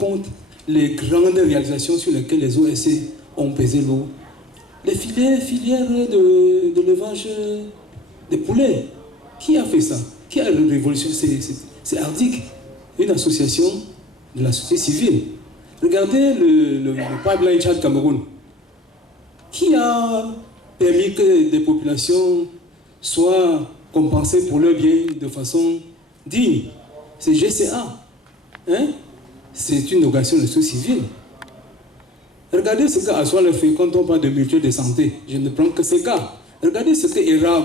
compte les grandes réalisations sur lesquelles les OSC ont pesé lourd. Les filières de l'élevage des poulets. Qui a fait ça? Qui a révolutionné? C'est Ardic, une association de la société civile. Regardez le pipeline Tchad-Cameroun. Qui a permis que des populations soient compensées pour leurs biens de façon digne? C'est GCA. Hein? C'est une organisation de la société civile. Regardez ce qu'Assoir le fait quand on parle de mutuelle de santé. Je ne prends que ces cas. Regardez ce que ERA.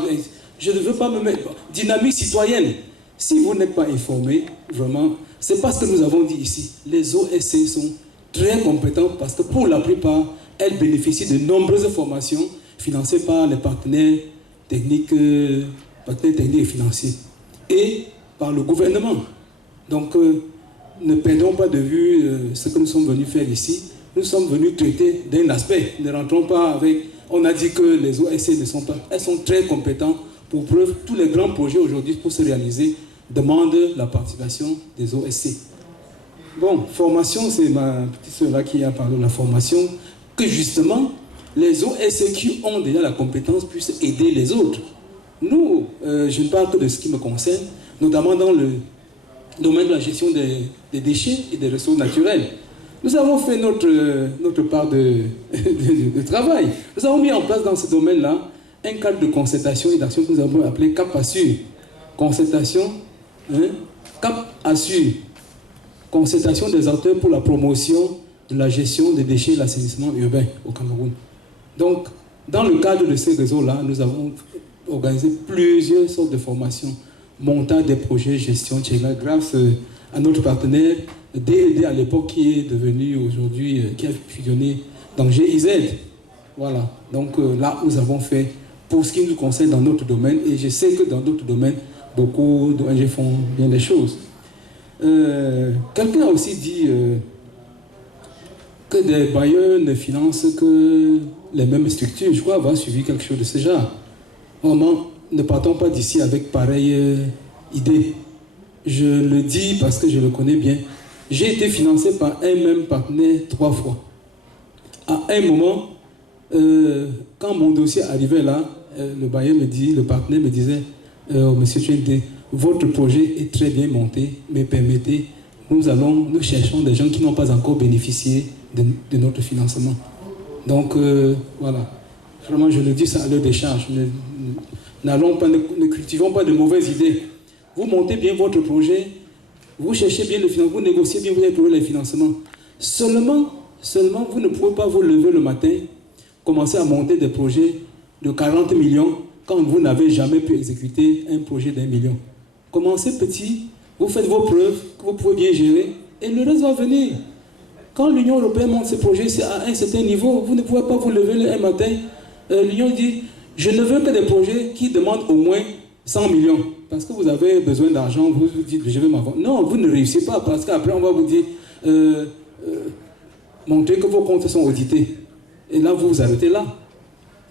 Je ne veux pas me mettre. Dynamique citoyenne. Si vous n'êtes pas informé, vraiment, c'est parce que nous avons dit ici. Les OSC sont très compétents parce que pour la plupart, elles bénéficient de nombreuses formations financées par les partenaires techniques et financiers et par le gouvernement. Donc, ne perdons pas de vue ce que nous sommes venus faire ici. Nous sommes venus traiter d'un aspect. Ne rentrons pas avec... On a dit que les OSC ne sont pas... Elles sont très compétentes. Pour preuve, tous les grands projets aujourd'hui pour se réaliser demandent la participation des OSC. Bon, formation, c'est ma petite soeur là qui a parlé de la formation, que justement, les OSC qui ont déjà la compétence puissent aider les autres. Nous, je ne parle que de ce qui me concerne, notamment dans le domaine de la gestion des déchets et des ressources naturelles. Nous avons fait notre part de travail. Nous avons mis en place dans ce domaine-là un cadre de concertation et d'action que nous avons appelé CAP Assure. Concertation, CAP Assure. Concertation des acteurs pour la promotion de la gestion des déchets et l'assainissement urbain au Cameroun. Donc, dans le cadre de ces réseaux-là, nous avons organisé plusieurs sortes de formations, montage des projets, gestion, grâce à notre partenaire DED à l'époque qui est devenu aujourd'hui, qui a fusionné dans GIZ. Voilà, donc là, nous avons fait pour ce qui nous concerne dans notre domaine, et je sais que dans d'autres domaines, beaucoup d'ONG font bien des choses. Quelqu'un a aussi dit que des bailleurs ne financent que les mêmes structures. Je crois avoir suivi quelque chose de ce genre. Vraiment, ne partons pas d'ici avec pareille idée. Je le dis parce que je le connais bien. J'ai été financé par un même partenaire 3 fois. À un moment, quand mon dossier arrivait là, le bailleur me dit, le partenaire me disait, Monsieur Tchende, votre projet est très bien monté, mais permettez, nous cherchons des gens qui n'ont pas encore bénéficié de notre financement. Donc, voilà. Vraiment, je le dis ça à leur décharge. Ne cultivons pas de mauvaises idées. Vous montez bien votre projet, vous cherchez bien le financement, vous négociez bien, vous avez trouvé les financements. Seulement, vous ne pouvez pas vous lever le matin, commencer à monter des projets de 40 millions quand vous n'avez jamais pu exécuter un projet d'1 million. Commencez petit, vous faites vos preuves que vous pouvez bien gérer et le reste va venir. Quand l'Union européenne monte ses projets, c'est à un certain niveau, vous ne pouvez pas vous lever un matin. L'Union dit, je ne veux que des projets qui demandent au moins 100 millions. Parce que vous avez besoin d'argent, vous vous dites, je vais m'avoir. Non, vous ne réussissez pas parce qu'après on va vous dire, montrez que vos comptes sont audités. Et là, vous vous arrêtez là.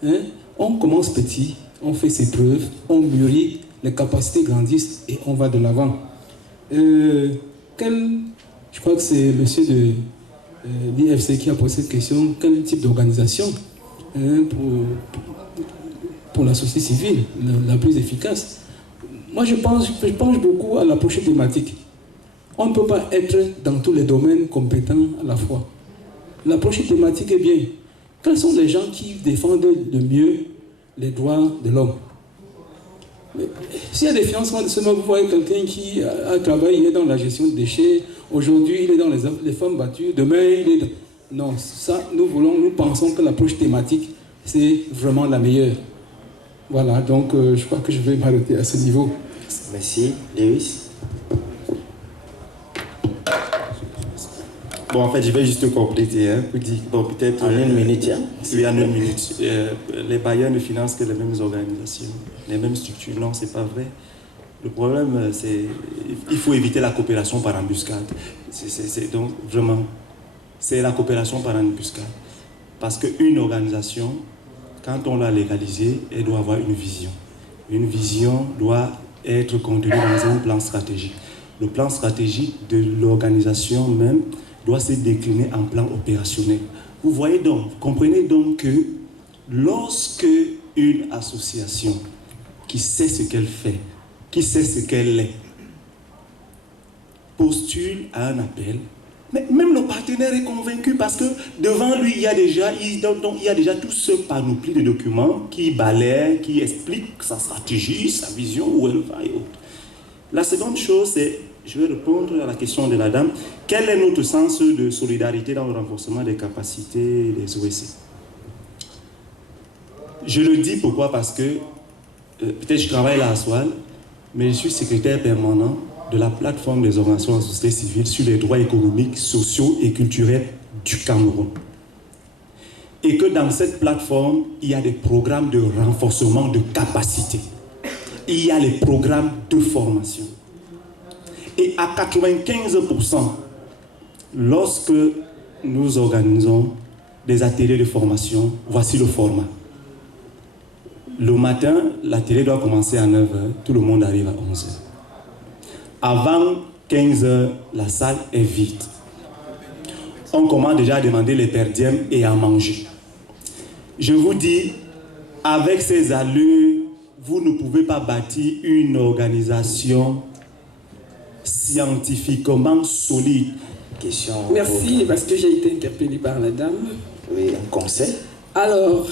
Hein? On commence petit, on fait ses preuves, on mûrit, les capacités grandissent et on va de l'avant. Je crois que c'est monsieur de l'IFC qui a posé cette question. Quel type d'organisation pour la société civile la plus efficace? Moi, je pense beaucoup à l'approche thématique. On ne peut pas être dans tous les domaines compétents à la fois. L'approche thématique est bien. Quels sont les gens qui défendent le mieux les droits de l'homme? S'il y a des financements de ce moment, vous voyez quelqu'un qui a travaillé dans la gestion des déchets, aujourd'hui il est dans les femmes battues, demain il est dans... Non, ça, nous pensons que l'approche thématique, c'est vraiment la meilleure. Voilà, donc je crois que je vais m'arrêter à ce niveau. Merci. Lewis. Bon, en fait, je vais juste compléter. Hein, pour dire, bon, peut-être... En une minute, hein? Oui, en une minute. Les bailleurs ne financent que les mêmes organisations, les mêmes structures. Non, c'est pas vrai. Le problème, c'est il faut éviter la coopération par embuscade. Donc, vraiment, c'est la coopération par embuscade. Parce qu'une organisation, quand on l'a légalisée, elle doit avoir une vision. Une vision doit être contenue dans un plan stratégique. Le plan stratégique de l'organisation même doit se décliner en plan opérationnel. Vous voyez donc, vous comprenez donc que lorsque une association qui sait ce qu'elle fait, qui sait ce qu'elle est, postule à un appel, mais même le partenaire est convaincu parce que devant lui, il y a déjà tout ce panoplie de documents qui balaient, qui expliquent sa stratégie, sa vision, où elle va et autres. La seconde chose, c'est, je vais répondre à la question de la dame, quel est notre sens de solidarité dans le renforcement des capacités des OSC? Je le dis pourquoi? Parce que peut-être je travaille là à Soal, mais je suis secrétaire permanent de la plateforme des organisations de la société civile sur les droits économiques, sociaux et culturels du Cameroun. Et que dans cette plateforme, il y a des programmes de renforcement de capacité. Il y a les programmes de formation. Et à 95%, lorsque nous organisons des ateliers de formation, voici le format. Le matin, l'atelier doit commencer à 9h, tout le monde arrive à 11h. Avant 15h, la salle est vide. On commence déjà à demander les perdièmes et à manger. Je vous dis, avec ces allures, vous ne pouvez pas bâtir une organisation scientifiquement solide. Question. Merci, parce que j'ai été interpellée par la dame. Oui, un conseil. Alors,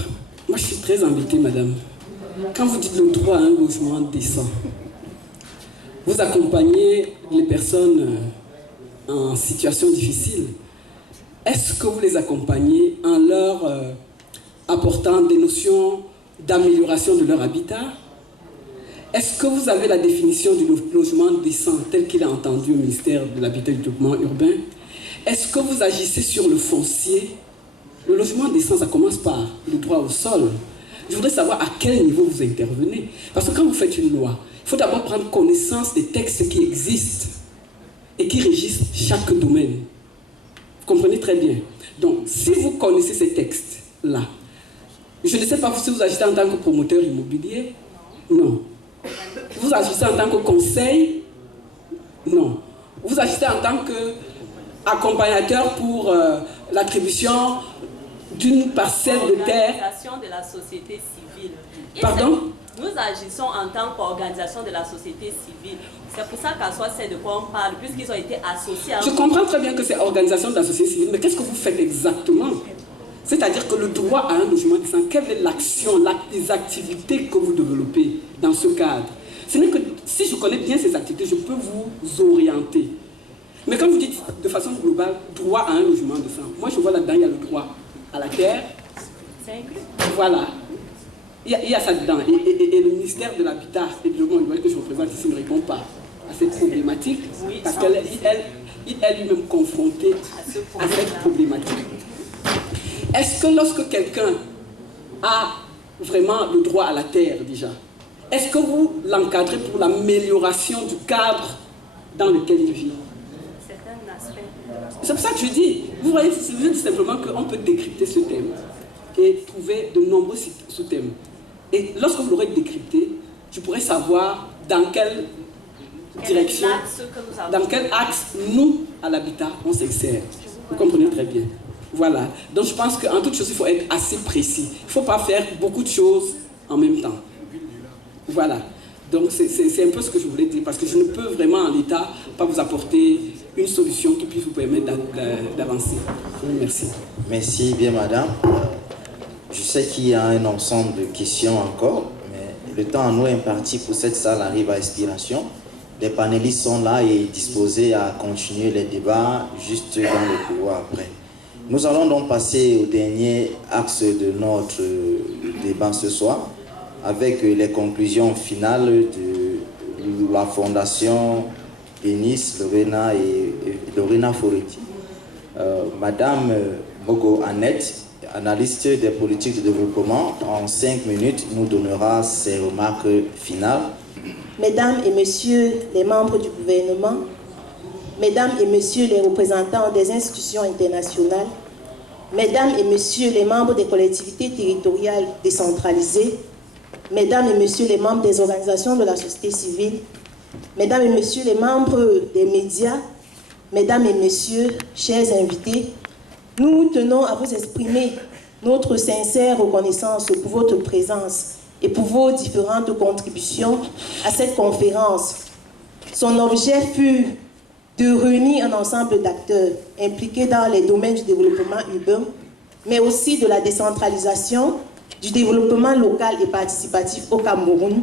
moi je suis très embêtée, madame. Quand vous dites le droit à un logement décent, vous accompagnez les personnes en situation difficile. Est-ce que vous les accompagnez en leur apportant des notions d'amélioration de leur habitat? Est-ce que vous avez la définition du logement décent tel qu'il est entendu au ministère de l'Habitat et du Développement urbain? Est-ce que vous agissez sur le foncier? Le logement décent, ça commence par le droit au sol. Je voudrais savoir à quel niveau vous intervenez. Parce que quand vous faites une loi, il faut d'abord prendre connaissance des textes qui existent et qui régissent chaque domaine. Vous comprenez très bien. Donc, si vous connaissez ces textes-là, je ne sais pas si vous agissez en tant que promoteur immobilier. Non. Vous agissez en tant que conseil? Non. Vous agissez en tant qu'accompagnateur pour l'attribution d'une parcelle de terre? Organisation de la société civile. Pardon? Nous agissons en tant qu'organisation de la société civile. C'est pour ça qu'à soi, c'est de quoi on parle, puisqu'ils ont été associés à... Je comprends très bien que c'est organisation de la société civile, mais qu'est-ce que vous faites exactement? C'est-à-dire que le droit à un logement décent, quelle est l'action, les activités que vous développez dans ce cadre? Ce n'est que si je connais bien ces activités, je peux vous orienter. Mais quand vous dites de façon globale, droit à un logement décent, moi je vois là-dedans, il y a le droit à la terre. C'est inclus. Voilà. Il y a ça dedans. Et le ministère de l'Habitat et du Développement urbain que je représente ici ne répond pas à cette problématique, Oui, parce qu'elle est lui-même confrontée à cette problématique. Est-ce que lorsque quelqu'un a vraiment le droit à la terre déjà, est-ce que vous l'encadrez pour l'amélioration du cadre dans lequel il vit? C'est un aspect. C'est pour ça que je dis, vous voyez, je dis simplement qu'on peut décrypter ce thème et trouver de nombreux sous-thèmes. Et lorsque vous l'aurez décrypté, je pourrais savoir dans quelle direction, dans quel axe nous, à l'habitat, on s'exerce. Vous comprenez très bien. Voilà. Donc je pense qu'en toute chose, il faut être assez précis. Il ne faut pas faire beaucoup de choses en même temps. Voilà. Donc c'est un peu ce que je voulais dire, parce que je ne peux vraiment en l'état pas vous apporter une solution qui puisse vous permettre d'avancer. Merci. Merci bien, madame. Je sais qu'il y a un ensemble de questions encore, mais le temps à nous imparti pour cette salle arrive à expiration. Les panélistes sont là et disposés à continuer les débats juste dans le couloir après. Nous allons donc passer au dernier axe de notre débat ce soir, avec les conclusions finales de la Fondation Enis, Lorena Foretti. Madame Mogo Annette, analyste des politiques de développement, en 5 minutes, nous donnera ses remarques finales. Mesdames et messieurs les membres du gouvernement, mesdames et messieurs les représentants des institutions internationales, mesdames et messieurs les membres des collectivités territoriales décentralisées, mesdames et messieurs les membres des organisations de la société civile, mesdames et messieurs les membres des médias, Mesdames et Messieurs, chers invités, nous tenons à vous exprimer notre sincère reconnaissance pour votre présence et pour vos différentes contributions à cette conférence. Son objet fut de réunir un ensemble d'acteurs impliqués dans les domaines du développement urbain, mais aussi de la décentralisation, du développement local et participatif au Cameroun,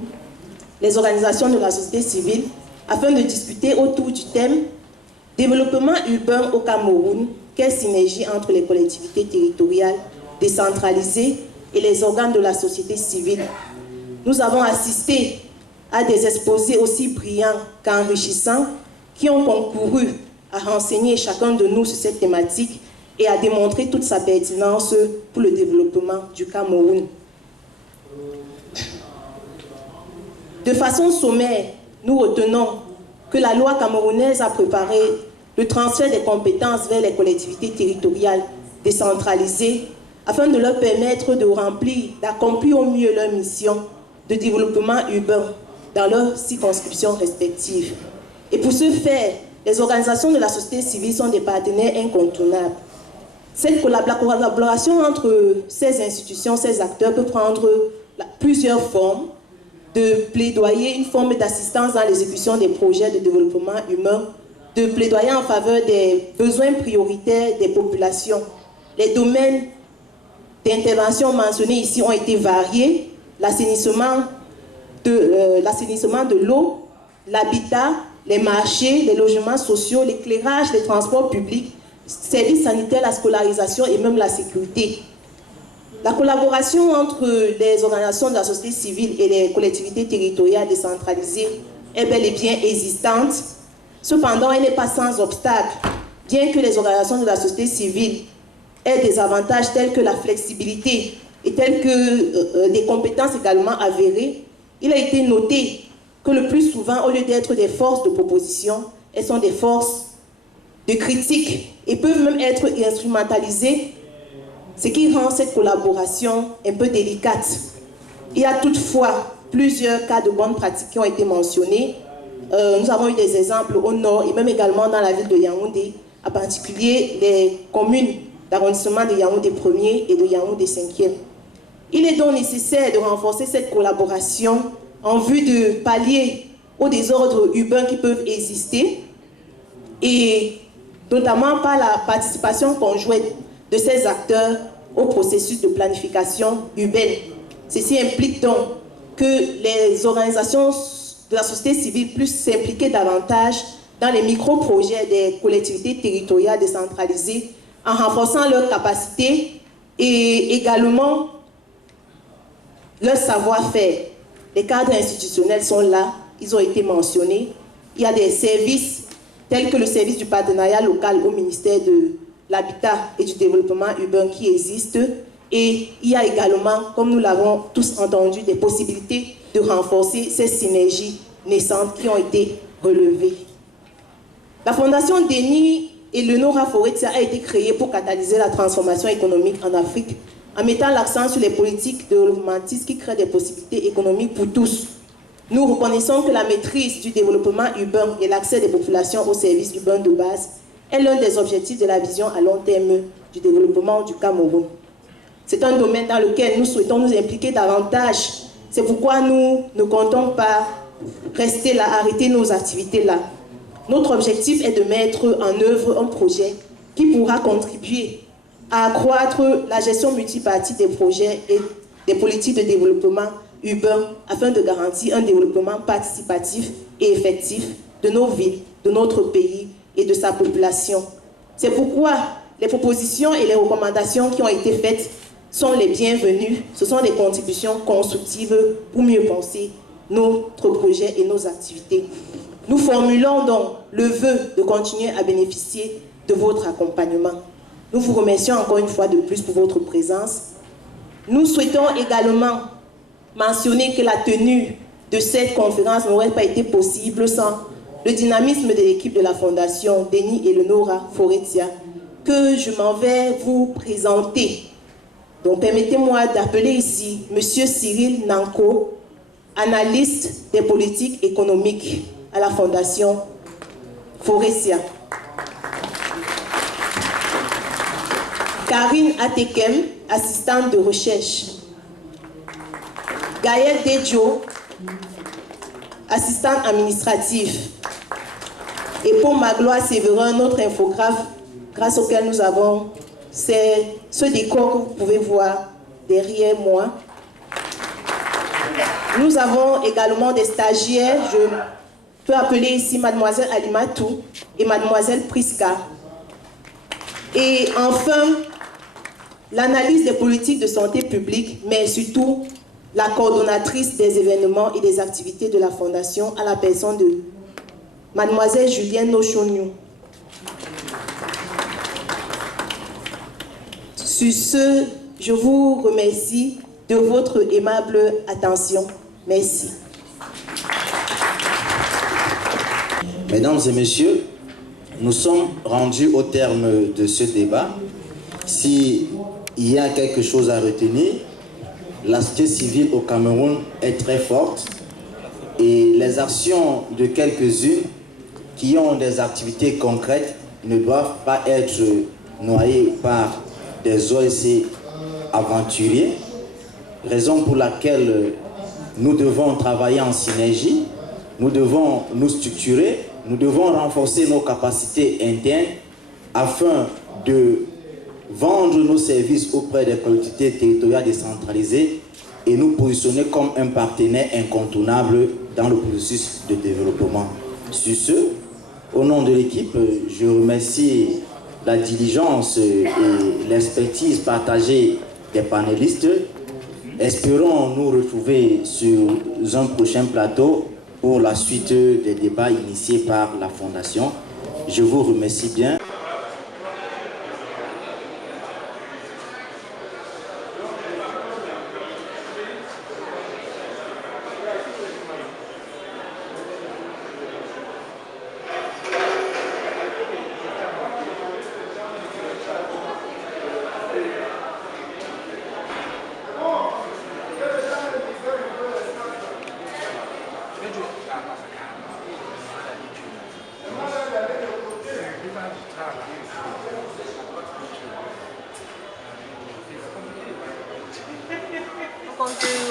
les organisations de la société civile, afin de discuter autour du thème « Développement urbain au Cameroun, quelle synergie entre les collectivités territoriales décentralisées et les organes de la société civile ». Nous avons assisté à des exposés aussi brillants qu'enrichissants qui ont concouru à renseigner chacun de nous sur cette thématique et à démontrer toute sa pertinence pour le développement du Cameroun. De façon sommaire, nous retenons que la loi camerounaise a préparé le transfert des compétences vers les collectivités territoriales décentralisées afin de leur permettre de remplir, d'accomplir au mieux leur mission de développement urbain dans leurs circonscriptions respectives. Et pour ce faire, les organisations de la société civile sont des partenaires incontournables. Cette collaboration entre ces institutions, ces acteurs peut prendre plusieurs formes, de plaidoyer une forme d'assistance dans l'exécution des projets de développement humain, de plaidoyer en faveur des besoins prioritaires des populations. Les domaines d'intervention mentionnés ici ont été variés, l'assainissement de l'eau, l'habitat, les marchés, les logements sociaux, l'éclairage, les transports publics, services sanitaires, la scolarisation et même la sécurité. La collaboration entre les organisations de la société civile et les collectivités territoriales décentralisées est bel et bien existante. Cependant, elle n'est pas sans obstacle, bien que les organisations de la société civile aient des avantages tels que la flexibilité et tels que des compétences également avérées. Il a été noté que le plus souvent, au lieu d'être des forces de proposition, elles sont des forces de critique et peuvent même être instrumentalisées, ce qui rend cette collaboration un peu délicate. Il y a toutefois plusieurs cas de bonnes pratiques qui ont été mentionnés. Nous avons eu des exemples au nord et même également dans la ville de Yaoundé, en particulier les communes d'arrondissement de Yaoundé 1er et de Yaoundé 5e. Il est donc nécessaire de renforcer cette collaboration en vue de pallier aux désordres urbains qui peuvent exister et notamment par la participation conjointe de ces acteurs au processus de planification urbaine. Ceci implique donc que les organisations de la société civile puissent s'impliquer davantage dans les micro-projets des collectivités territoriales décentralisées en renforçant leurs capacités et également leur savoir-faire. Les cadres institutionnels sont là, ils ont été mentionnés. Il y a des services tels que le service du partenariat local au ministère de l'Habitat et du Développement urbain qui existent. Et il y a également, comme nous l'avons tous entendu, des possibilités de renforcer ces synergies naissantes qui ont été relevées. La Fondation Denis et Lenora Foretia a été créée pour catalyser la transformation économique en Afrique en mettant l'accent sur les politiques développementistes qui créent des possibilités économiques pour tous. Nous reconnaissons que la maîtrise du développement urbain et l'accès des populations aux services urbains de base est l'un des objectifs de la vision à long terme du développement du Cameroun. C'est un domaine dans lequel nous souhaitons nous impliquer davantage. C'est pourquoi nous ne comptons pas rester là, arrêter nos activités là. Notre objectif est de mettre en œuvre un projet qui pourra contribuer à accroître la gestion multipartite des projets et des politiques de développement urbain afin de garantir un développement participatif et effectif de nos villes, de notre pays et de sa population. C'est pourquoi les propositions et les recommandations qui ont été faites sont les bienvenues. Ce sont des contributions constructives pour mieux penser notre projet et nos activités. Nous formulons donc le vœu de continuer à bénéficier de votre accompagnement. Nous vous remercions encore une fois de plus pour votre présence. Nous souhaitons également mentionner que la tenue de cette conférence n'aurait pas été possible sans le dynamisme de l'équipe de la Fondation Denis et Lenora Foretia, que je m'en vais vous présenter. Donc permettez-moi d'appeler ici M. Cyril Nanko, analyste des politiques économiques à la Fondation Foretia. Karine Atekem, assistante de recherche. Gaël Dedjo, assistante administrative. Et pour Magloire Séverin, notre infographe, grâce auquel nous avons, c'est ce décor que vous pouvez voir derrière moi. Nous avons également des stagiaires, je peux appeler ici mademoiselle Alimatou et mademoiselle Priska. Et enfin, l'analyse des politiques de santé publique, mais surtout la coordonnatrice des événements et des activités de la Fondation à la personne de mademoiselle Julienne Nochoniou. Sur ce, je vous remercie de votre aimable attention. Merci. Mesdames et messieurs, nous sommes rendus au terme de ce débat. S'il y a quelque chose à retenir, la société civile au Cameroun est très forte et les actions de quelques-unes qui ont des activités concrètes ne doivent pas être noyées par des OSC aventuriers, raison pour laquelle nous devons travailler en synergie, nous devons nous structurer, nous devons renforcer nos capacités internes afin de vendre nos services auprès des collectivités territoriales décentralisées et nous positionner comme un partenaire incontournable dans le processus de développement. Sur ce, au nom de l'équipe, je remercie la diligence et l'expertise partagée des panélistes. Espérons nous retrouver sur un prochain plateau pour la suite des débats initiés par la Fondation. Je vous remercie bien.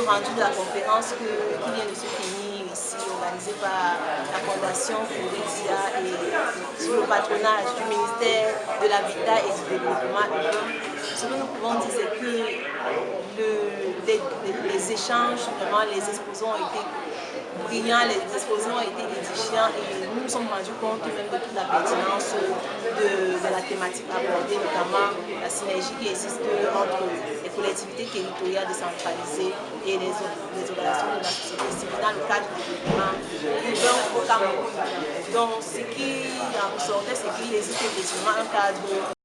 Rendu de la conférence qui vient de se finir ici, organisée par la Fondation Fourizia et sous le patronage du ministère de l'Habitat et du Développement urbain. Ce que nous pouvons dire, c'est que les échanges, vraiment, les exposants ont été brillants, les exposants ont été édifiants et nous nous sommes rendus compte même de toute la pertinence de la thématique abordée, notamment la synergie qui existe entre les collectivités territoriales décentralisées et les organisations de la société civile dans le cadre du développement urbain au Cameroun. Donc ce qui en ressortait, c'est qu'il existe effectivement un cadre